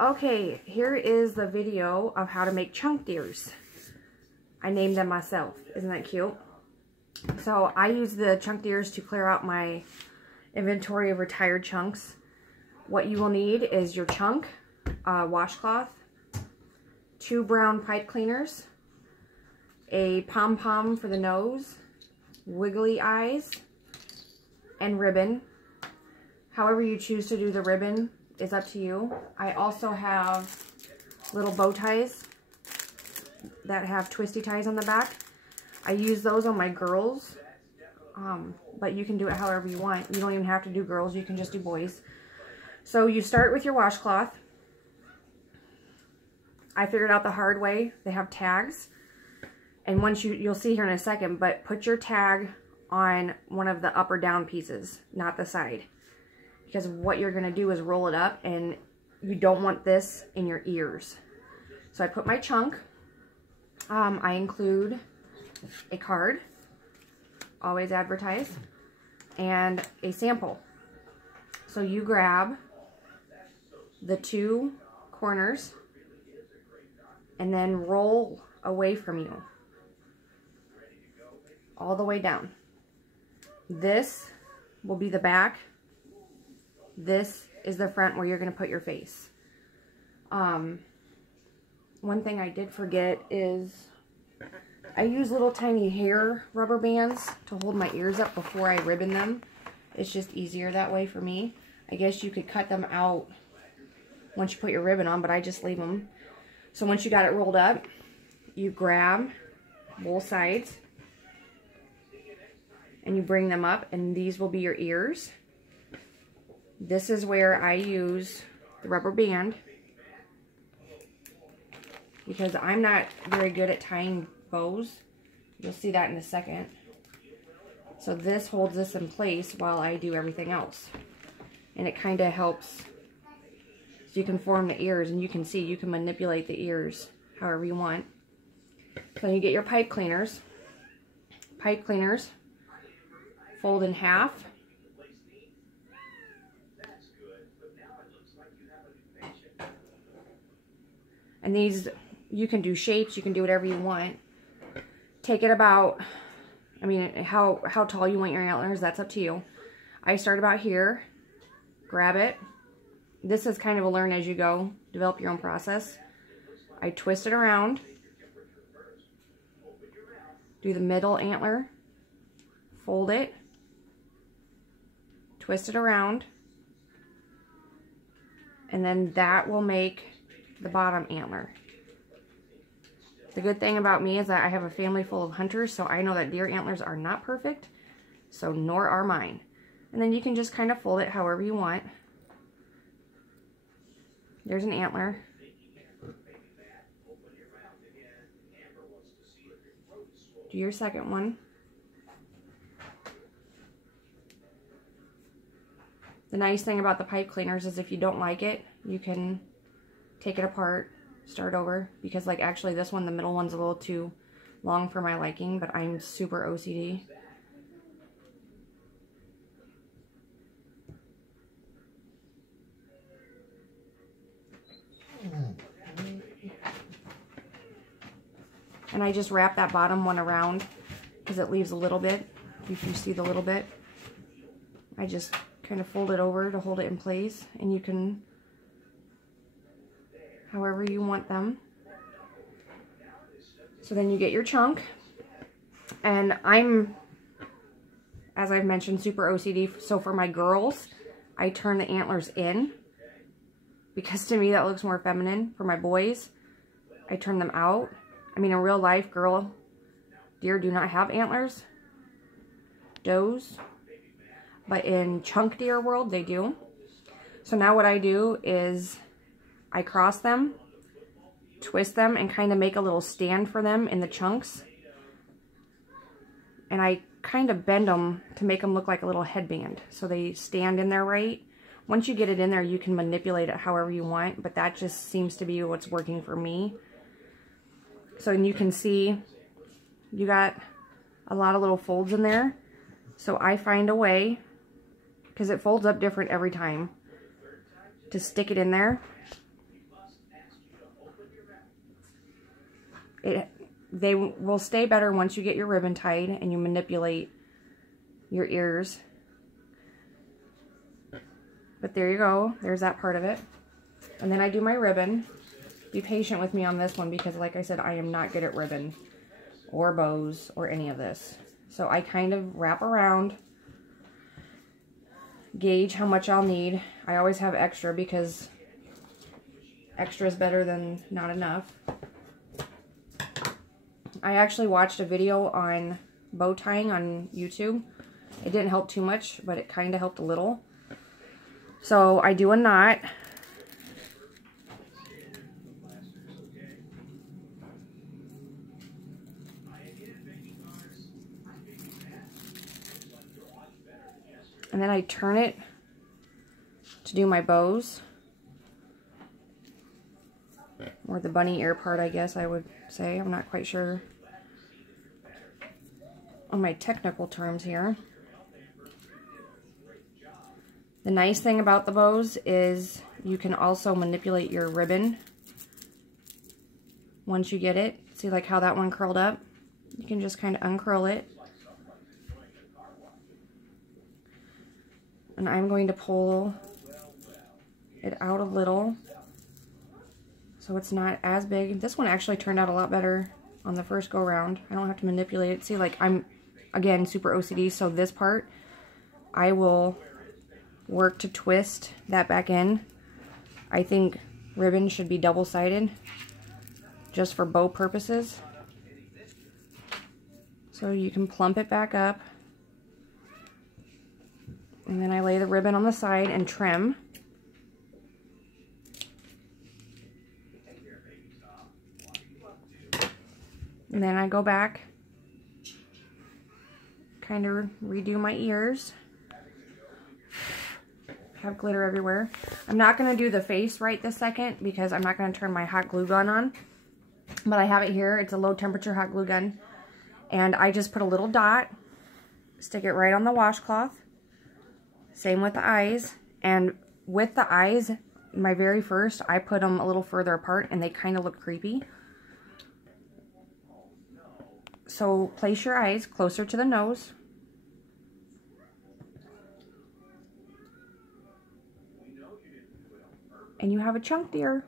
Okay, here is the video of how to make chunk deers. I named them myself. Isn't that cute? So I use the chunk deers to clear out my inventory of retired chunks. What you will need is your chunk, washcloth, 2 brown pipe cleaners, a pom-pom for the nose, wiggly eyes, and ribbon. However you choose to do the ribbon is up to you. I also have little bow ties that have twisty ties on the back. I use those on my girls, but you can do it however you want. You don't even have to do girls, you can just do boys. So you start with your washcloth. I figured out the hard way. They have tags. And once you'll see here in a second, but put your tag on one of the up or down pieces, not the side. Because what you're gonna do is roll it up, and you don't want this in your ears. So I put my chunk. I include a card, always advertise, and a sample. So you grab the 2 corners and then roll away from you all the way down. This will be the back. This is the front where you're going to put your face. One thing I did forget is I use little tiny hair rubber bands to hold my ears up before I ribbon them. It's just easier that way for me. I guess you could cut them out once you put your ribbon on, but I just leave them. So once you got it rolled up, you grab both sides and you bring them up, and these will be your ears. This is where I use the rubber band because I'm not very good at tying bows. You'll see that in a second. So this holds this in place while I do everything else. And it kind of helps so you can form the ears, and you can see you can manipulate the ears however you want. So you get your pipe cleaners. Pipe cleaners fold in half. And these, you can do shapes, you can do whatever you want. Take it about, I mean, how tall you want your antlers, that's up to you. I start about here, grab it. This is kind of a learn as you go, develop your own process. I twist it around, do the middle antler, fold it, twist it around, and then that will make the bottom antler. The good thing about me is that I have a family full of hunters, so I know that deer antlers are not perfect, so nor are mine. And then you can just kind of fold it however you want. There's an antler. Do your second one. The nice thing about the pipe cleaners is if you don't like it, you can take it apart, start over, because like actually this one, the middle one's a little too long for my liking, but I'm super OCD. And I just wrap that bottom one around because it leaves a little bit, if you see the little bit. I just kind of fold it over to hold it in place, and you can however you want them. So then you get your chunk, and I'm, as I've mentioned, super OCD, so for my girls, I turn the antlers in, because to me that looks more feminine. For my boys, I turn them out. I mean, in real life, deer do not have antlers, does, but in chunk deer world, they do. So now what I do is I cross them, twist them, and kind of make a little stand for them in the chunks. And I kind of bend them to make them look like a little headband, so they stand in there right. Once you get it in there, you can manipulate it however you want, but that just seems to be what's working for me. So you can see you got a lot of little folds in there. So I find a way, because it folds up different every time, to stick it in there They will stay better once you get your ribbon tied and you manipulate your ears. But there you go. There's that part of it. And then I do my ribbon. Be patient with me on this one because, like I said, I am not good at ribbon or bows or any of this. So I kind of wrap around, gauge how much I'll need. I always have extra because extra is better than not enough. I actually watched a video on bow tying on YouTube. It didn't help too much, but it kind of helped a little. So I do a knot. And then I turn it to do my bows. Or the bunny ear part, I guess I would say. I'm not quite sure on my technical terms here. The nice thing about the bows is you can also manipulate your ribbon once you get it. See like how that one curled up? You can just kind of uncurl it. And I'm going to pull it out a little so it's not as big. This one actually turned out a lot better on the first go round. I don't have to manipulate it. See, like I'm, again, super OCD, so this part I will work to twist that back in. I think ribbon should be double-sided just for bow purposes. So you can plump it back up. And then I lay the ribbon on the side and trim. And then I go back, kind of redo my ears. Have glitter everywhere. I'm not going to do the face right this second because I'm not going to turn my hot glue gun on. But I have it here. It's a low temperature hot glue gun. And I just put a little dot, stick it right on the washcloth. Same with the eyes. And with the eyes, my very first, I put them a little further apart and they kind of look creepy. So place your eyes closer to the nose. And you have a chunk deer.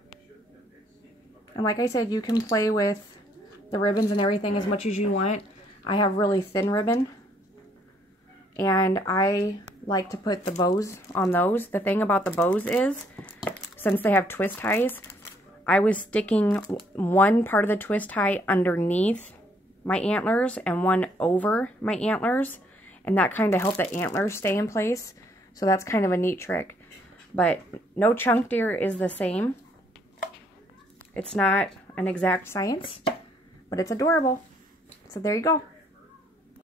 And like I said, you can play with the ribbons and everything as much as you want. I have really thin ribbon. And I like to put the bows on those. The thing about the bows is, since they have twist ties, I was sticking one part of the twist tie underneath my antlers and one over my antlers, and that kind of helped the antlers stay in place. So that's kind of a neat trick. But no chunk deer is the same. It's not an exact science, but it's adorable. So there you go.